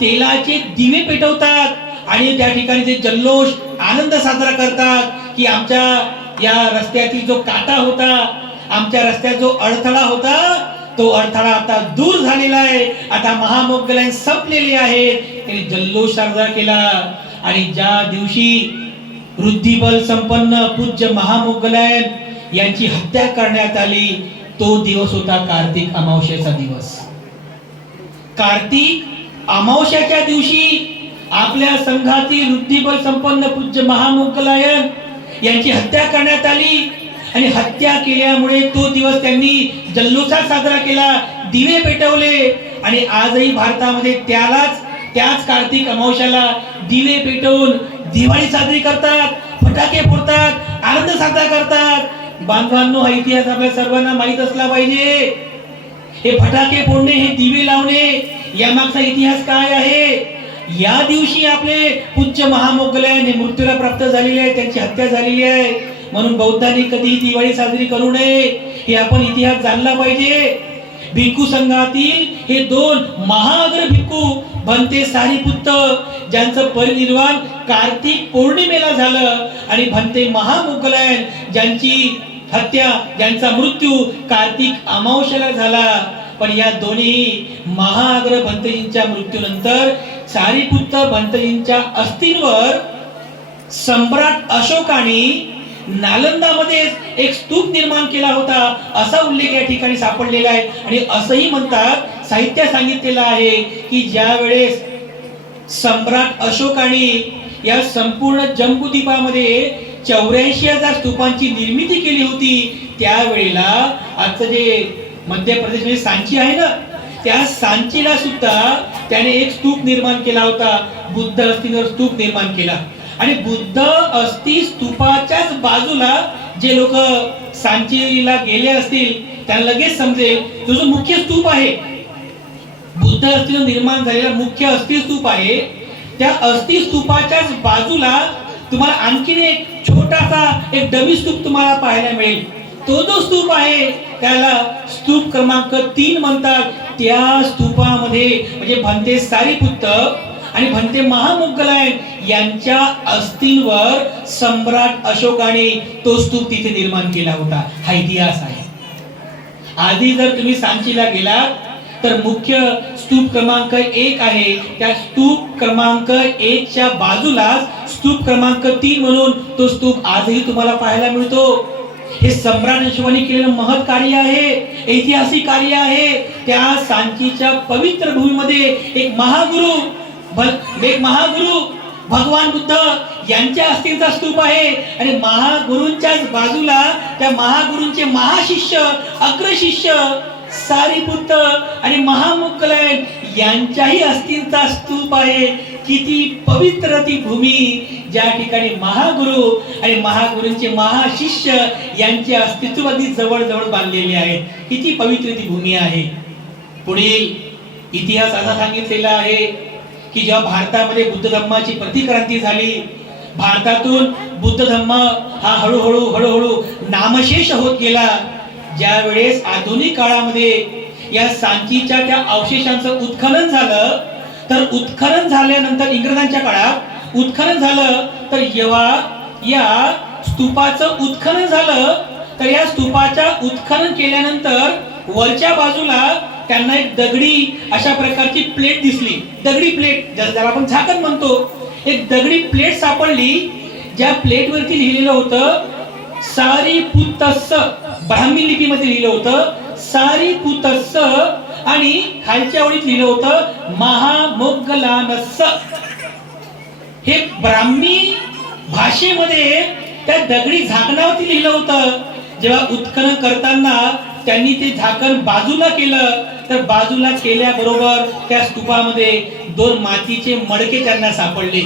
तेलाचे दिवे पेटवतात आणि त्या ठिकाणी ते जल्लोष आनंद साजरा करतात की आमच्या या रस्त्यातील जो काटा होता, आमच्या रस्त्यात जो अडथळा होता, तो अडथळा आता दूर झालेला आहे, आता महामुद्गलायन संपलेले आहेत. त्यांनी जल्लोष साजरा केला. आणि ज्या दिवशी रुद्धिबल संपन्न पूज्य महामुद्गलायन यांची हत्या करण्यात आली तो दिवस होता कार्तिक अमावस्येचा दिवस. कार्तिक अमावस्याच्या दिवशी आपल्या संघातील रुद्धिबल संपन्न पूज्य महामुद्गलायन यांची हत्या करण्यात आली. आणि हत्या केल्यामुळे तो दिवस त्यांनी जल्लोषात साजरा केला, दिवे पेटवले. आणि आजही भारतामध्ये त्याच कार्तिक अमावस्याला दिवे पेटवून दिवाळी साजरी करतात, फटाके फोडतात, आनंद साजरा करतात. बांधवांनो, हा इतिहास आपल्या सर्वांना माहित असला पाहिजे. हे फटाके फोडणे, हे दिवे लावणे, यामागचा इतिहास काय आहे? या दिवशी आपले पूज्य महामुद्गलायन हे मृत्यूला प्राप्त झालेले आहे, त्यांची हत्या झालेली आहे. म्हणून बौद्धांनी कधी दिवाळी साजरी करू नये, हे आपण इतिहास जाणला पाहिजे. भिक्खू संघातील हे दोन महाअग्र भिक्खू भंते सारिपुत्त ज्यांचं परिनिर्वाण कार्तिक पौर्णिमेला झालं आणि भंते महामुद्गलायन ज्यांची हत्या, ज्यांचा मृत्यू कार्तिक अमावस्येला झाला. पण या दोन्ही महाअग्र भंतेजींच्या मृत्यूनंतर सारिपुत्त भंतेजींच्या अस्थींवर सम्राट अशोकाने नालंदामध्ये एक स्तूप निर्माण केला होता, असा उल्लेख या ठिकाणी सापडलेला आहे. आणि असंही म्हणतात साहित्य सांगितलेलं आहे की ज्या वेळेस सम्राट अशोकाने या संपूर्ण जम्बूद्वीपामध्ये 84,000 स्तूपांची निर्मिती केली होती, त्यावेळेला आजचं जे मध्य प्रदेशमध्ये सांची आहे ना, त्या सांचीला सुद्धा त्याने एक स्तूप निर्माण केला होता, बुद्ध अस्थींवर स्तूप निर्माण केला. आणि बुद्ध अस्थी स्तूपाच्याच बाजूला जे लोक सांचीला गेले असतील त्यांना लगेच समजेल, तो जो मुख्य स्तूप आहे, बुद्ध अस्थीवर निर्माण झालेला मुख्य अस्थी स्तूप आहे, त्या अस्थी स्तूपाच्याच बाजूला तुम्हाला आणखीन एक छोटासा एक डमी स्तूप तुम्हाला पाहायला मिळेल. तो जो स्तूप आहे त्याला स्तूप क्रमांक 3 म्हणतात. त्या स्तूपामध्ये म्हणजे भंते सारीपुत्त आणि भंते महामोग्गलायन यांच्या अस्थींवर सम्राट अशोकाने तो स्तूप तिथे निर्माण केला होता. हा इतिहास आहे. आधी जर तुम्ही सांचीला गेलात तर मुख्य स्तूप क्रमांक 1 आहे, त्या स्तूप क्रमांक 1 च्या बाजूला स्तूप क्रमांक 3 म्हणून तो स्तूप आजही तुम्हाला पाहायला मिळतो. हे सम्राट अशोकाने केलेलं महत् कार्य आहे, ऐतिहासिक कार्य आहे. त्या सांचीच्या पवित्र भूमीमध्ये एक महागुरु भगवान बुद्ध यांच्या अस्थींचा स्तूप आहे. आणि महागुरूंच्याच बाजूला त्या महागुरूंचे महाशिष्य अग्रशिष्य सारीपुत्त आणि महामोग्गलायन यांच्याही अस्थींचा स्तूप आहे. किती पवित्र ती भूमी, ज्या ठिकाणी महागुरु आणि महागुरूंचे महाशिष्य यांचे अस्तित्व अगदी जवळ जवळ बांधलेले आहे. किती पवित्र ती भूमी आहे. पुढील इतिहास असा सांगितलेला आहे की जेव्हा भारतामध्ये बुद्ध धम्माची प्रतिक्रांती झाली, भारतातून बुद्ध धम्म हा हळूहळू नामशेष होत गेला. ज्या वेळेस आधुनिक काळामध्ये या सांचीच्या त्या अवशेषांचं उत्खनन झालं, तर उत्खनन झाल्यानंतर इंग्रजांच्या काळात उत्खनन झालं, तर जेव्हा या स्तूपाचं उत्खनन झालं, तर या स्तूपाच्या उत्खनन केल्यानंतर वरच्या बाजूला त्यांना एक दगडी अशा प्रकारची प्लेट दिसली. दगडी प्लेट ज्याला आपण झाकण म्हणतो, एक दगडी प्लेट सापडली, ज्या प्लेटवरती लिहिलेलं होतं सारीपुत्तस्स, ब्राह्मी लिपीमध्ये लिहिलं होतं सारीपुत्तस्स, आणि खालच्या ओळीत लिहिलं होतं महामोग्गलानस्स. हे ब्राह्मी भाषेमध्ये त्या दगडी झाकणावरती लिहिलं होतं. जेव्हा उत्खनन करताना त्यांनी ते झाकण बाजूला केलं, तर बाजूला केल्याबरोबर त्या स्तूपामध्ये 2 मातीचे मडके त्यांना सापडले.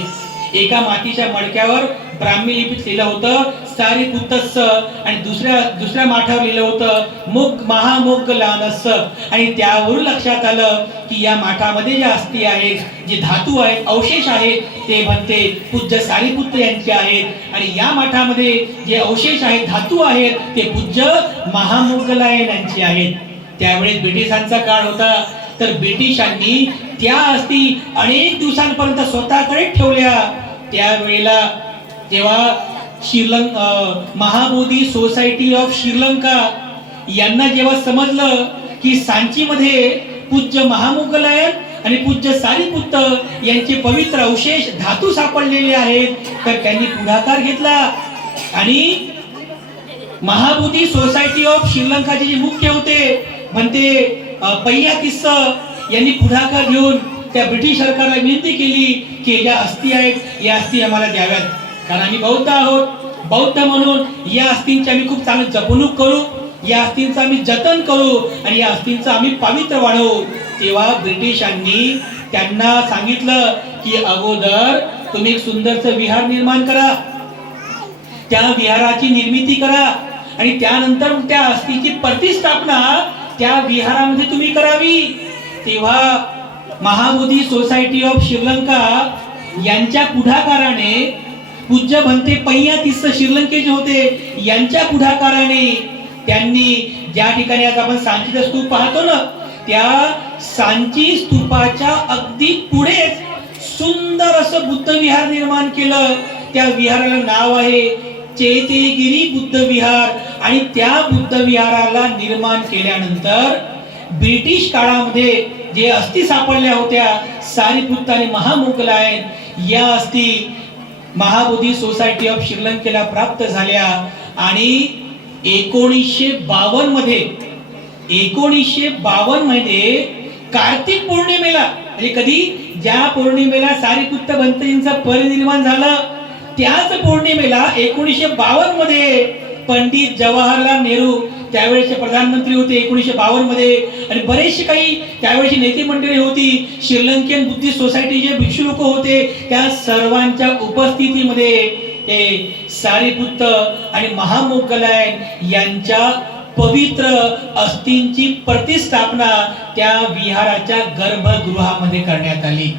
एका मातीच्या मडक्यावर ब्राह्मी लिपीत लिहिलं होतं सारीपुत्तस्स, आणि दुसऱ्या माठावर लिहिलं होतं महामोग्गलानस्स. आणि त्यावरून लक्षात आलं की या माठामध्ये जे अस्थी आहेत, जे धातू आहेत, अवशेष आहेत, ते भंते पूज्य सारीपुत्त यांचे आहेत. आणि या माठामध्ये जे अवशेष आहेत, धातू आहेत, ते पूज्य महामोग्गलायन यांचे आहेत. त्यावेळेस ब्रिटिशांचा काळ होता, तर ब्रिटिशांनी त्या अस्थी अनेक दिवसांपर्यंत स्वतःकडे ठेवल्या. त्यावेळेला जेव्हा महाबोधी सोसायटी ऑफ श्रीलंका यांना जेव्हा समजलं की सांचीमध्ये पूज्य महामोग्गलायन आणि पूज्य सारीपुत्त यांचे पवित्र अवशेष धातू सापडलेले आहेत, तर त्यांनी पुढाकार घेतला. आणि महाबोधी सोसायटी ऑफ श्रीलंकाचे जे मुख्य होते म्हणते पय्यातिस्स यांनी पुढाकार घेऊन त्या ब्रिटिश सरकारला विनंती केली की ज्या अस्थी आहेत या अस्थी आम्हाला द्याव्यात, कारण आम्ही बौद्ध आहोत. बौद्ध म्हणून या अस्थींची आम्ही खूप चांगली जपणूक करू, या अस्थींचं आम्ही जतन करू आणि या अस्थींचं आम्ही पवित्र वाढवू. तेव्हा ब्रिटिशांनी त्यांना सांगितलं की अगोदर तुम्ही एक सुंदरचं विहार निर्माण करा, त्या विहाराची निर्मिती करा, आणि त्यानंतर त्या अस्थीची प्रतिष्ठापना त्या विहारामध्ये तुम्ही करावी. तेव्हा महाबोधी सोसायटी ऑफ श्रीलंका यांच्या पुढाकाराने पूज्य भंते पय्यातिस्स श्रीलंकेचे होते, यांच्या पुढाकाराने त्यांनी ज्या ठिकाणी आज आपण सांचीचा स्तूप पाहतो ना, त्या सांची स्तूपाच्या अगदी पुढेच सुंदर असं बुद्ध विहार निर्माण केलं. त्या विहाराला नाव आहे चैत्यगिरी बुद्ध विहार. आणि त्या बुद्ध विहाराला निर्माण केल्यानंतर ब्रिटिश काळामध्ये जे अस्थी सापडल्या होत्या सारीपुत्त आणि महामोग्गलायन, या अस्थी महाबोधी सोसायटी ऑफ श्रीलंकेला प्राप्त झाल्या. आणि 1952 मध्ये कार्तिक पौर्णिमेला, म्हणजे कधी ज्या पौर्णिमेला सारीपुत्त भंतेजींचं परिनिर्वाण झालं त्याच पौर्णिमेला 1952 मध्ये पंडित जवाहरलाल नेहरू त्यावेळेचे प्रधानमंत्री होते 1952 मध्ये, आणि बरेचसे काही त्यावेळेची नेते मंडळी होती, श्रीलंकेन बुद्धिस्ट सोसायटीचे भिक्षू लोक होते, त्या सर्वांच्या उपस्थितीमध्ये ते सारीपुत्त आणि महामोगलायन यांच्या पवित्र अस्थींची प्रतिष्ठापना त्या विहाराच्या गर्भगृहामध्ये करण्यात आली.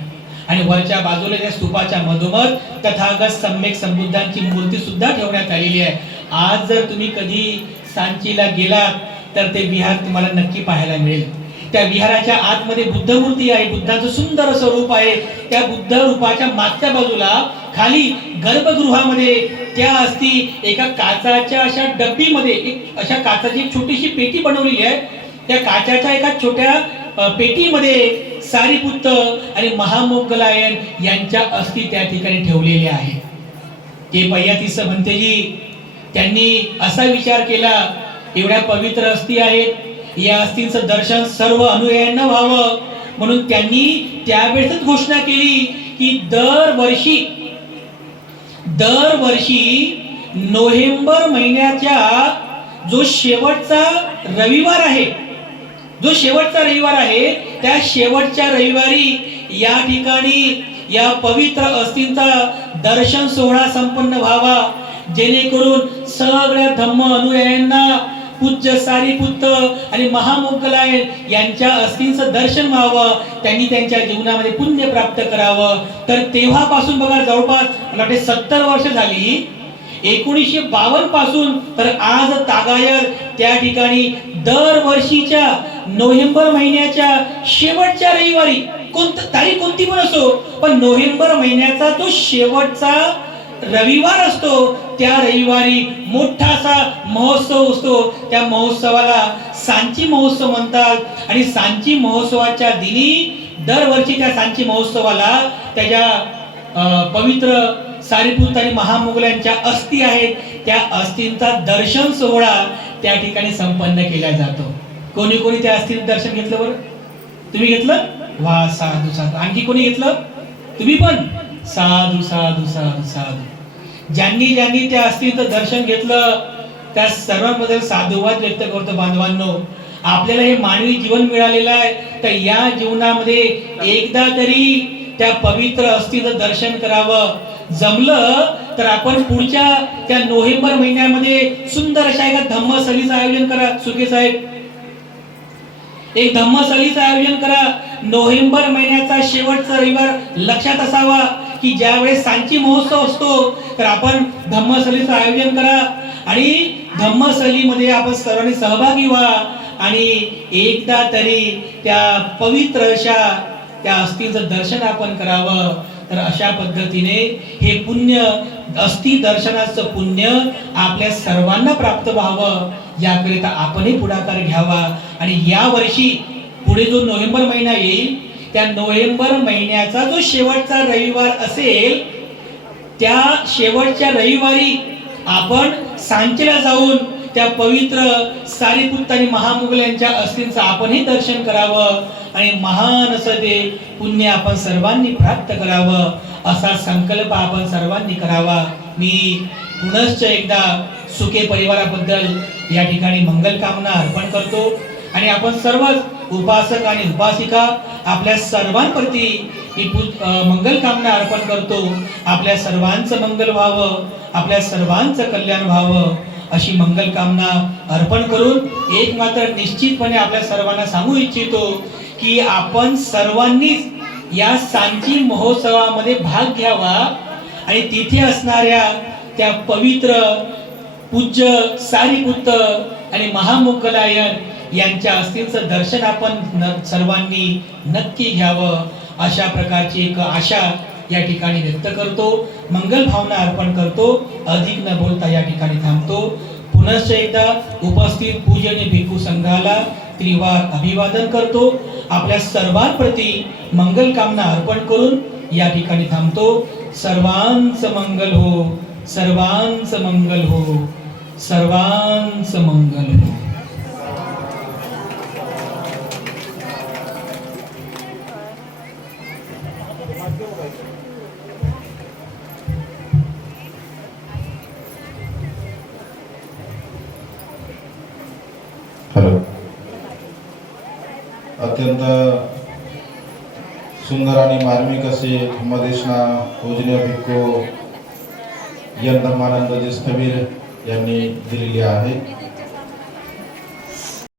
आणि वरच्या बाजूला त्या स्तूपाच्या मधोमध तथागत सम्यक संबुद्धांची मूर्ती सुद्धा ठेवण्यात आलेली आहे. आज जर तुम्ही कधी सांचीला गेलात तर ते विहार तुम्हाला नक्की पाहायला मिळेल. त्या विहाराच्या आतमध्ये बुद्ध मूर्ती आहे, बुद्धाचं सुंदर असं रूप आहे. त्या बुद्ध रूपाच्या मागच्या बाजूला खाली गर्भगृहामध्ये त्या अस्थी एका काचाच्या अशा डब्बीमध्ये, एक अशा काचाची छोटीशी पेटी बनवलेली आहे. त्या काचाच्या एका छोट्या पेटीमध्ये सारीपुत्त आणि महामोगलायन यांच्या अस्थी त्या ठिकाणी ठेवलेल्या आहेत. ते पय्यातीस भंतेजी त्यांनी असा विचार केला, एवढ्या पवित्र अस्थी आहेत, या अस्थींचं दर्शन सर्व अनुयायांना व्हावं, म्हणून त्यांनी त्यावेळेसच घोषणा केली की दरवर्षी नोव्हेंबर महिन्याच्या जो शेवटचा रविवार आहे त्या शेवटच्या रविवारी या ठिकाणी या पवित्र अस्थींचा दर्शन सोहळा संपन्न व्हावा, जेणेकरून सगळ्या धम्म अनुयायांना पूज्य सारीपुत्त आणि महामोगलायन यांच्या अस्थींचं दर्शन व्हावं, त्यांनी त्यांच्या जीवनामध्ये पुण्य प्राप्त करावं. तर तेव्हापासून बघा जवळपास मला वाटते 70 वर्ष झाली, 1952 पासून तर आज तागायर त्या ठिकाणी दरवर्षीच्या नोव्हेंबर महिन्याच्या शेवटच्या रविवारी, तारीख कोणती पण असो, पण नोव्हेंबर महिन्याचा तो शेवटचा रविवार असतो, त्या रविवारी मोठासा महोत्सव असतो. त्या महोत्सवाला सांची महोत्सव म्हणतात. आणि सांची महोत्सवाच्या दिनी दरवर्षी त्या सांची महोत्सवाला त्याच्या पवित्र सारीपुत्त आणि महामोगलांच्या अस्थी आहेत, त्या अस्थींचा दर्शन सोहळा त्या ठिकाणी संपन्न केला जातो. कोणी कोणी त्या अस्थींचं दर्शन घेतलं बरं? तुम्ही घेतलं? वा, साधू साधू. आणखी कोणी घेतलं? तुम्ही पण? साधू साधू साधू साधू. ज्यांनी त्या अस्थींचं दर्शन घेतलं त्या सर्वांबद्दल साधुवाद व्यक्त करतो. बांधवांनो, आपल्याला हे मानवी जीवन मिळालेलं आहे, तर या जीवनामध्ये एकदा तरी त्या पवित्र अस्थीचं दर्शन करावं. जमलं तर आपण पुढच्या त्या नोव्हेंबर महिन्यामध्ये सुंदर अशा एका धम्मसलीचं आयोजन करा. सुके साहेब, एक धम्मसलीचं आयोजन करा. नोव्हेंबर महिन्याचा शेवटचा रविवार लक्षात असावा की ज्यावेळेस सांची महोत्सव असतो तर आपण धम्मसलीचं आयोजन करा आणि धम्मसलीमध्ये आपण सर्वांनी सहभागी व्हा आणि एकदा तरी त्या पवित्र अशा त्या अस्थीचं दर्शन आपण करावं. तर अशा पद्धतीने हे पुण्य, अस्थी दर्शनाचं पुण्य आपल्या सर्वांना प्राप्त व्हावं, याकरिता आपणही पुढाकार घ्यावा. आणि या वर्षी पुढे जो नोव्हेंबर महिना येईल त्या नोव्हेंबर महिन्याचा जो शेवटचा रविवार असेल त्या शेवटच्या रविवारी आपण सांचीला जाऊन त्या पवित्र सारीपुत्त आणि महामोगल यांच्या अस्थींचं आपणही दर्शन करावं आणि महान असं ते पुण्य आपण सर्वांनी प्राप्त करावं, असा संकल्प आपण सर्वांनी करावा. मी पुनश्च एकदा सुके परिवाराबद्दल या ठिकाणी मंगल कामना अर्पण करतो आणि आपण सर्वच उपासक आणि उपासिका आपल्या सर्वांप्रती मी मंगल कामना अर्पण करतो. आपल्या सर्वांचं मंगल व्हावं, आपल्या सर्वांचं कल्याण व्हावं अशी मंगल कामना अर्पण करून एक मात्र निश्चितपणे आपल्या सर्वांना सांगू इच्छितो की आपण सर्वांनीच या सांची महोत्सवामध्ये भाग घ्यावा आणि तिथे असणाऱ्या त्या पवित्र पूज्य सारीपुत्त आणि महामोगलायन यांच्या अस्थींचं दर्शन आपण सर्वांनी नक्की घ्यावं, अशा प्रकारची एक आशा या ठिकाणी व्यक्त करतो. मंगल भावना अर्पण करतो. अधिक न बोलता या ठिकाणी थांबतो. पुनश्च एकदा उपस्थित पूजनीय भिक्खू संघाला त्रिवार अभिवादन करतो. आपल्या सर्वांप्रती मंगल कामना अर्पण करून या ठिकाणी थांबतो. सर्वांचं मंगल हो, सर्वांचं मंगल हो, सर्वांचं मंगल हो. अत्यंत सुंदर आणि मार्मिक असे धम्मदेशना पूजनीय भिक्खू यन धम्मानंद स्थवीर यांनी दिलेली आहे।